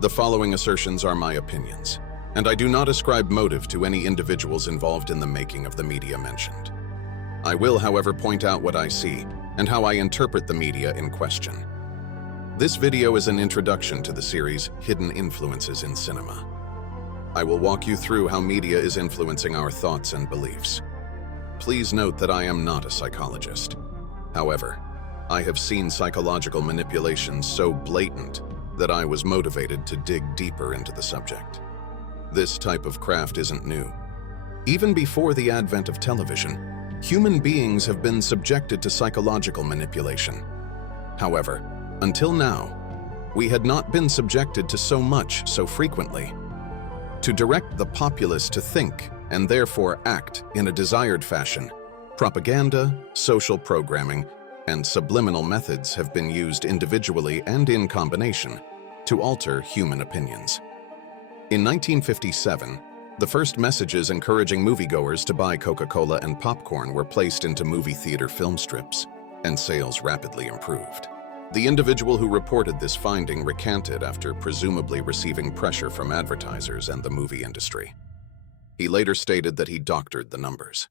The following assertions are my opinions, and I do not ascribe motive to any individuals involved in the making of the media mentioned. I will, however, point out what I see and how I interpret the media in question. This video is an introduction to the series Hidden Influences in Cinema. I will walk you through how media is influencing our thoughts and beliefs. Please note that I am not a psychologist. However, I have seen psychological manipulation so blatant that I was motivated to dig deeper into the subject. This type of craft isn't new. Even before the advent of television, human beings have been subjected to psychological manipulation. However, until now, we had not been subjected to so much so frequently. To direct the populace to think and therefore act in a desired fashion, propaganda, social programming, and subliminal methods have been used individually and in combination to alter human opinions. In 1957, the first messages encouraging moviegoers to buy Coca-Cola and popcorn were placed into movie theater film strips, and sales rapidly improved. The individual who reported this finding recanted after presumably receiving pressure from advertisers and the movie industry. He later stated that he doctored the numbers.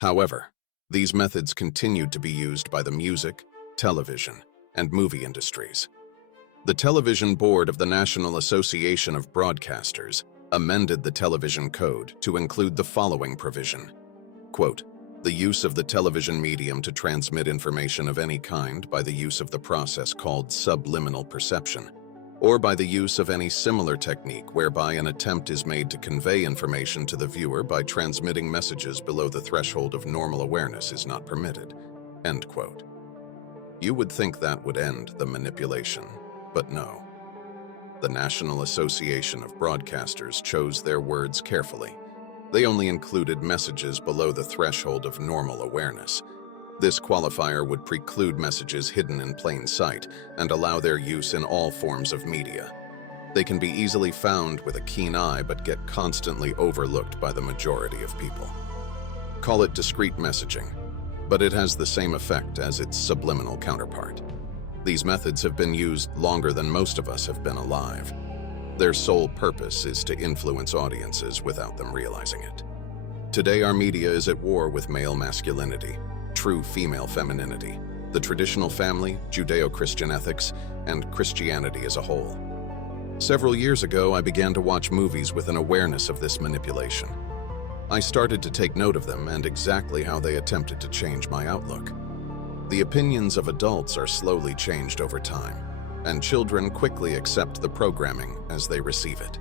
However, these methods continued to be used by the music, television, and movie industries. The Television Board of the National Association of Broadcasters amended the television code to include the following provision. Quote, "The use of the television medium to transmit information of any kind by the use of the process called subliminal perception, or by the use of any similar technique whereby an attempt is made to convey information to the viewer by transmitting messages below the threshold of normal awareness is not permitted." End quote. You would think that would end the manipulation, but no. The National Association of Broadcasters chose their words carefully. They only included messages below the threshold of normal awareness. This qualifier would preclude messages hidden in plain sight and allow their use in all forms of media. They can be easily found with a keen eye but get constantly overlooked by the majority of people. Call it discrete messaging, but it has the same effect as its subliminal counterpart. These methods have been used longer than most of us have been alive. Their sole purpose is to influence audiences without them realizing it. Today, our media is at war with male masculinity, true female femininity, the traditional family, Judeo-Christian ethics, and Christianity as a whole. Several years ago, I began to watch movies with an awareness of this manipulation. I started to take note of them and exactly how they attempted to change my outlook. The opinions of adults are slowly changed over time, and children quickly accept the programming as they receive it.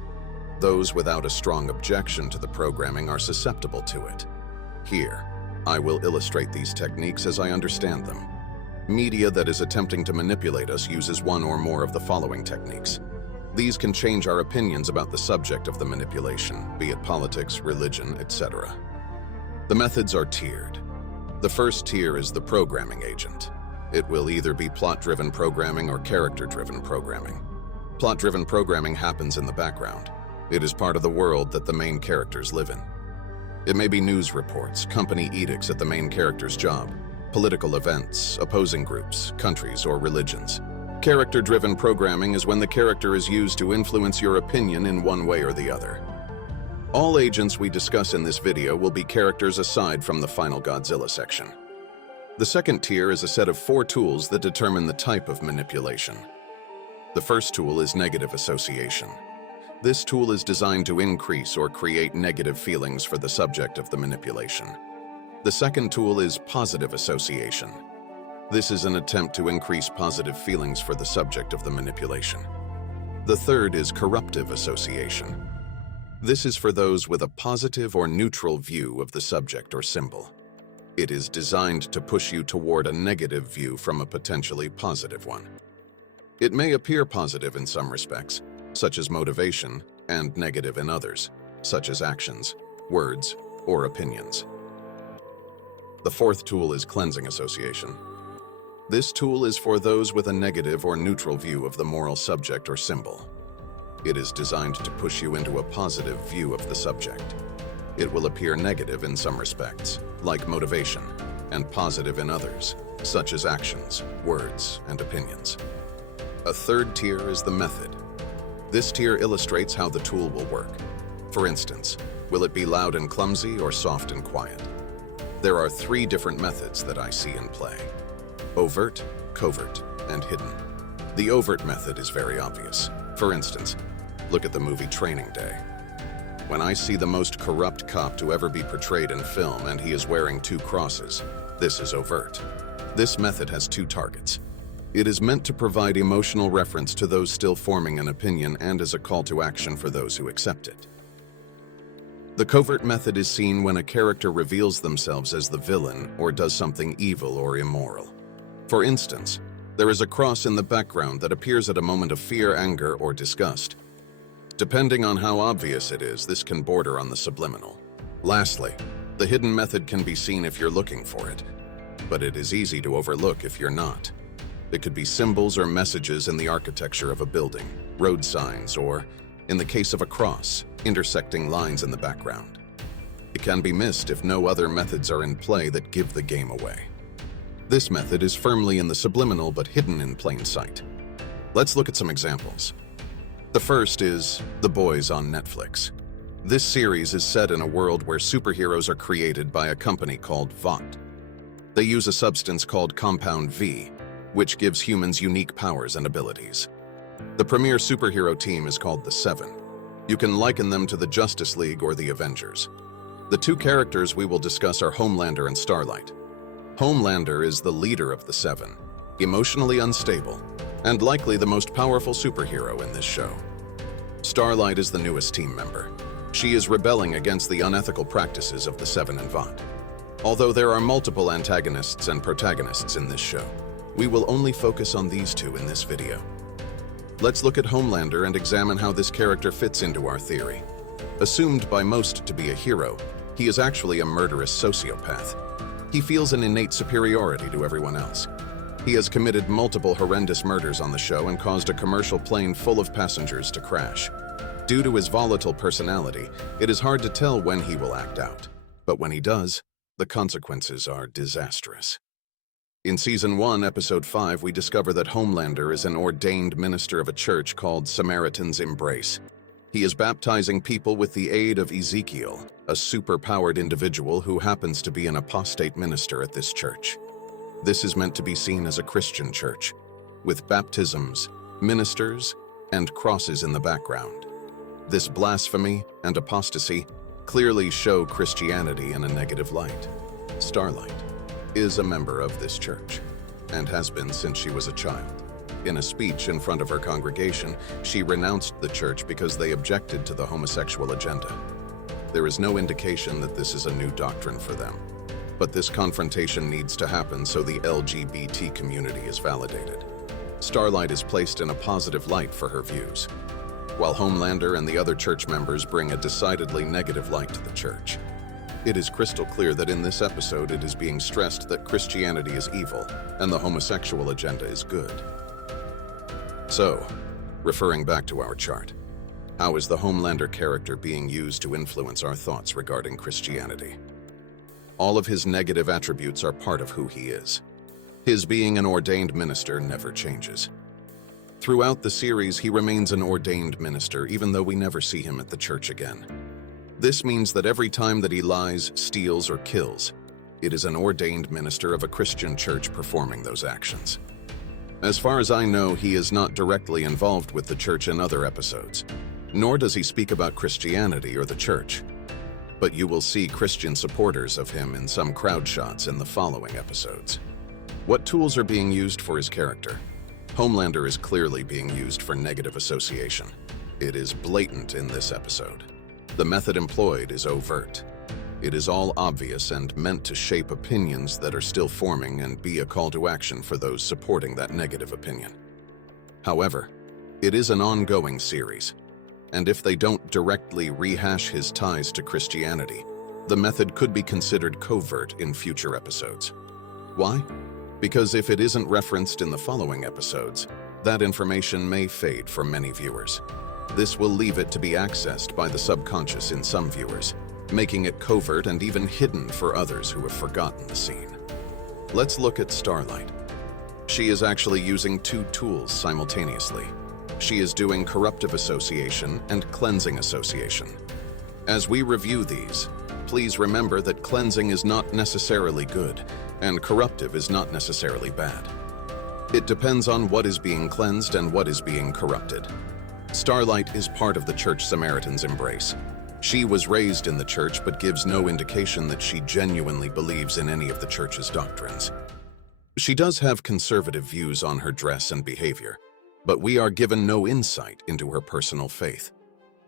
Those without a strong objection to the programming are susceptible to it. Here, I will illustrate these techniques as I understand them. Media that is attempting to manipulate us uses one or more of the following techniques. These can change our opinions about the subject of the manipulation, be it politics, religion, etc. The methods are tiered. The first tier is the programming agent. It will either be plot-driven programming or character-driven programming. Plot-driven programming happens in the background. It is part of the world that the main characters live in. It may be news reports, company edicts at the main character's job, political events, opposing groups, countries, or religions. Character-driven programming is when the character is used to influence your opinion in one way or the other. All agents we discuss in this video will be characters aside from the final Godzilla section. The second tier is a set of 4 tools that determine the type of manipulation. The first tool is negative association. This tool is designed to increase or create negative feelings for the subject of the manipulation. The second tool is positive association. This is an attempt to increase positive feelings for the subject of the manipulation. The third is corruptive association. This is for those with a positive or neutral view of the subject or symbol. It is designed to push you toward a negative view from a potentially positive one. It may appear positive in some respects, such as motivation, and negative in others, such as actions, words, or opinions. The fourth tool is cleansing association. This tool is for those with a negative or neutral view of the moral subject or symbol. It is designed to push you into a positive view of the subject. It will appear negative in some respects, like motivation, and positive in others, such as actions, words, and opinions. A third tier is the method. This tier illustrates how the tool will work. For instance, will it be loud and clumsy or soft and quiet? There are 3 different methods that I see in play: overt, covert, and hidden. The overt method is very obvious. For instance, look at the movie Training Day. When I see the most corrupt cop to ever be portrayed in film and he is wearing 2 crosses, this is overt. This method has 2 targets. It is meant to provide emotional reference to those still forming an opinion and as a call to action for those who accept it. The covert method is seen when a character reveals themselves as the villain or does something evil or immoral. For instance, there is a cross in the background that appears at a moment of fear, anger, or disgust. Depending on how obvious it is, this can border on the subliminal. Lastly, the hidden method can be seen if you're looking for it, but it is easy to overlook if you're not. It could be symbols or messages in the architecture of a building, road signs, or, in the case of a cross, intersecting lines in the background. It can be missed if no other methods are in play that give the game away. This method is firmly in the subliminal but hidden in plain sight. Let's look at some examples. The first is The Boys on Netflix. This series is set in a world where superheroes are created by a company called Vought. They use a substance called Compound V, which gives humans unique powers and abilities. The premier superhero team is called the Seven. You can liken them to the Justice League or the Avengers. The 2 characters we will discuss are Homelander and Starlight. Homelander is the leader of the Seven, emotionally unstable, and likely the most powerful superhero in this show. Starlight is the newest team member. She is rebelling against the unethical practices of the Seven and Vought. Although there are multiple antagonists and protagonists in this show, we will only focus on these 2 in this video. Let's look at Homelander and examine how this character fits into our theory. Assumed by most to be a hero, he is actually a murderous sociopath. He feels an innate superiority to everyone else. He has committed multiple horrendous murders on the show and caused a commercial plane full of passengers to crash. Due to his volatile personality, it is hard to tell when he will act out. But when he does, the consequences are disastrous. In Season 1, Episode 5, we discover that Homelander is an ordained minister of a church called Samaritan's Embrace. He is baptizing people with the aid of Ezekiel, a super-powered individual who happens to be an apostate minister at this church. This is meant to be seen as a Christian church, with baptisms, ministers, and crosses in the background. This blasphemy and apostasy clearly show Christianity in a negative light. Starlight is a member of this church, and has been since she was a child. In a speech in front of her congregation, she renounced the church because they objected to the homosexual agenda. There is no indication that this is a new doctrine for them, but this confrontation needs to happen so the LGBT community is validated. Starlight is placed in a positive light for her views, while Homelander and the other church members bring a decidedly negative light to the church. It is crystal clear that in this episode it is being stressed that Christianity is evil and the homosexual agenda is good. So, referring back to our chart, how is the Homelander character being used to influence our thoughts regarding Christianity? All of his negative attributes are part of who he is. His being an ordained minister never changes. Throughout the series, he remains an ordained minister, even though we never see him at the church again. This means that every time that he lies, steals, or kills, it is an ordained minister of a Christian church performing those actions. As far as I know, he is not directly involved with the church in other episodes, nor does he speak about Christianity or the church. But you will see Christian supporters of him in some crowd shots in the following episodes. What tools are being used for his character? Homelander is clearly being used for negative association. It is blatant in this episode. The method employed is overt. It is all obvious and meant to shape opinions that are still forming and be a call to action for those supporting that negative opinion. However, it is an ongoing series, and if they don't directly rehash his ties to Christianity, the method could be considered covert in future episodes. Why? Because if it isn't referenced in the following episodes, that information may fade for many viewers. This will leave it to be accessed by the subconscious in some viewers, making it covert and even hidden for others who have forgotten the scene. Let's look at Starlight. She is actually using 2 tools simultaneously. she is doing corruptive association and cleansing association. As we review these, please remember that cleansing is not necessarily good, and corruptive is not necessarily bad. It depends on what is being cleansed and what is being corrupted. Starlight is part of the Church Samaritan's embrace. She was raised in the church but gives no indication that she genuinely believes in any of the church's doctrines. She does have conservative views on her dress and behavior, but we are given no insight into her personal faith.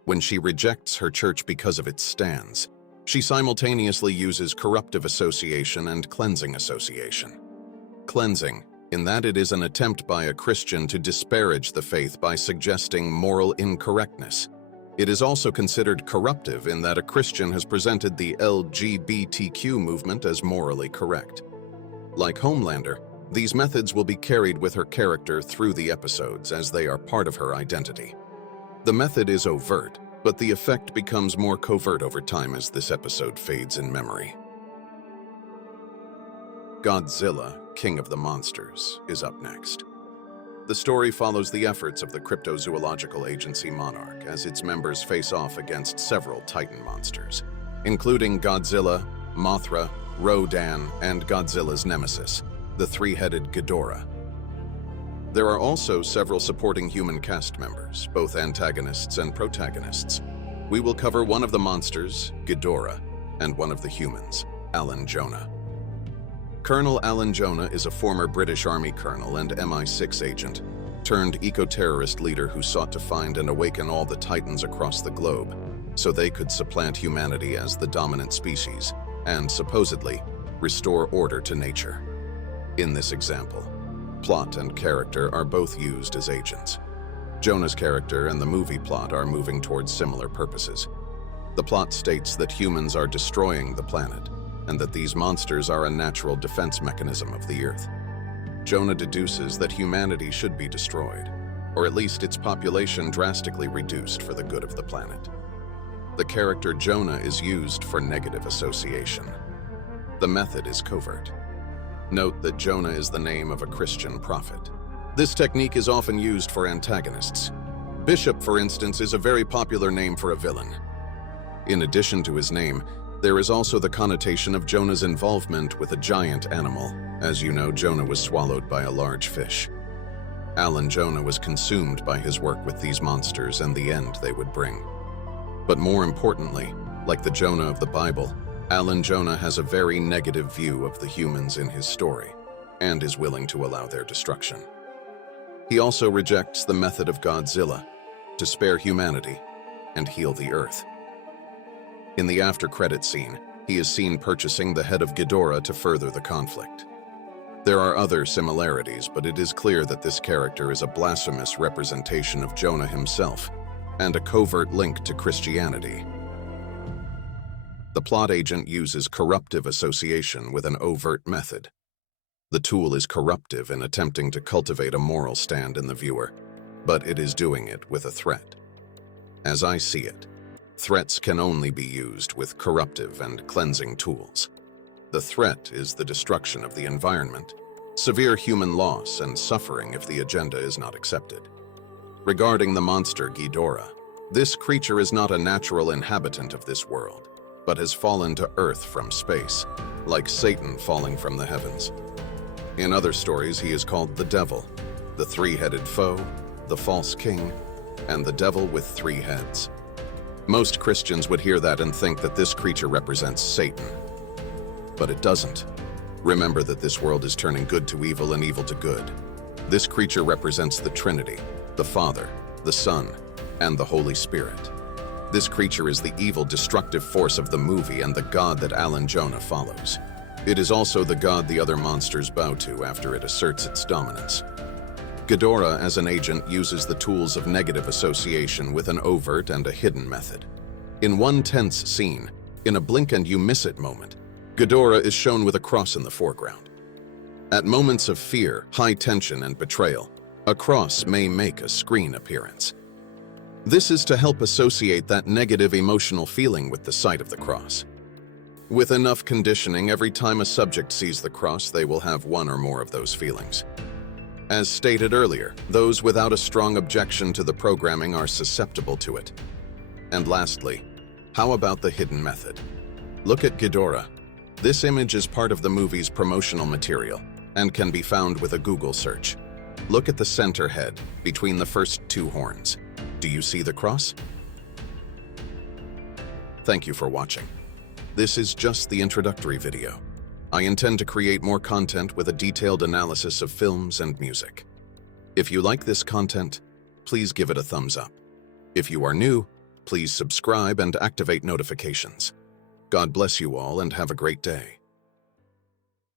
When she rejects her church because of its stands, she simultaneously uses corruptive association and cleansing association. Cleansing, in that it is an attempt by a Christian to disparage the faith by suggesting moral incorrectness. It is also considered corruptive in that a Christian has presented the LGBTQ movement as morally correct. Like Homelander, these methods will be carried with her character through the episodes as they are part of her identity. The method is overt, but the effect becomes more covert over time as this episode fades in memory. Godzilla, King of the Monsters, is up next. The story follows the efforts of the cryptozoological agency Monarch as its members face off against several Titan monsters, including Godzilla, Mothra, Rodan, and Godzilla's nemesis, the three-headed Ghidorah. There are also several supporting human cast members, both antagonists and protagonists. We will cover one of the monsters, Ghidorah, and one of the humans, Alan Jonah. Colonel Alan Jonah is a former British Army colonel and MI6 agent, turned eco-terrorist leader who sought to find and awaken all the Titans across the globe, so they could supplant humanity as the dominant species and, supposedly, restore order to nature. In this example, plot and character are both used as agents. Jonah's character and the movie plot are moving towards similar purposes. The plot states that humans are destroying the planet, and that these monsters are a natural defense mechanism of the Earth. Jonah deduces that humanity should be destroyed, or at least its population drastically reduced for the good of the planet. The character Jonah is used for negative association. The method is covert. Note that Jonah is the name of a Christian prophet. This technique is often used for antagonists. Bishop, for instance, is a very popular name for a villain. In addition to his name, there is also the connotation of Jonah's involvement with a giant animal. As you know, Jonah was swallowed by a large fish. Alan Jonah was consumed by his work with these monsters and the end they would bring. But more importantly, like the Jonah of the Bible, Alan Jonah has a very negative view of the humans in his story and is willing to allow their destruction. He also rejects the method of Godzilla to spare humanity and heal the Earth. In the after-credit scene, he is seen purchasing the head of Ghidorah to further the conflict. There are other similarities, but it is clear that this character is a blasphemous representation of Jonah himself and a covert link to Christianity. The plot agent uses corruptive association with an overt method. The tool is corruptive in attempting to cultivate a moral stand in the viewer, but it is doing it with a threat. As I see it, threats can only be used with corruptive and cleansing tools. The threat is the destruction of the environment, severe human loss and suffering if the agenda is not accepted. Regarding the monster Ghidorah, this creature is not a natural inhabitant of this world, but has fallen to Earth from space, like Satan falling from the heavens. In other stories, he is called the Devil, the three-headed foe, the false king, and the devil with three heads. Most Christians would hear that and think that this creature represents Satan. But it doesn't. Remember that this world is turning good to evil and evil to good. This creature represents the Trinity, the Father, the Son, and the Holy Spirit. This creature is the evil, destructive force of the movie and the god that Alan Jonah follows. It is also the god the other monsters bow to after it asserts its dominance. Ghidorah, as an agent, uses the tools of negative association with an overt and a hidden method. In one tense scene, in a blink-and-you-miss-it moment, Ghidorah is shown with a cross in the foreground. At moments of fear, high tension, and betrayal, a cross may make a screen appearance. This is to help associate that negative emotional feeling with the sight of the cross. With enough conditioning, every time a subject sees the cross, they will have one or more of those feelings. As stated earlier, those without a strong objection to the programming are susceptible to it. And lastly, how about the hidden method? Look at Ghidorah. This image is part of the movie's promotional material and can be found with a Google search. Look at the center head between the first two horns. Do you see the cross? Thank you for watching. This is just the introductory video. I intend to create more content with a detailed analysis of films and music. If you like this content, please give it a thumbs up. If you are new, please subscribe and activate notifications. God bless you all and have a great day.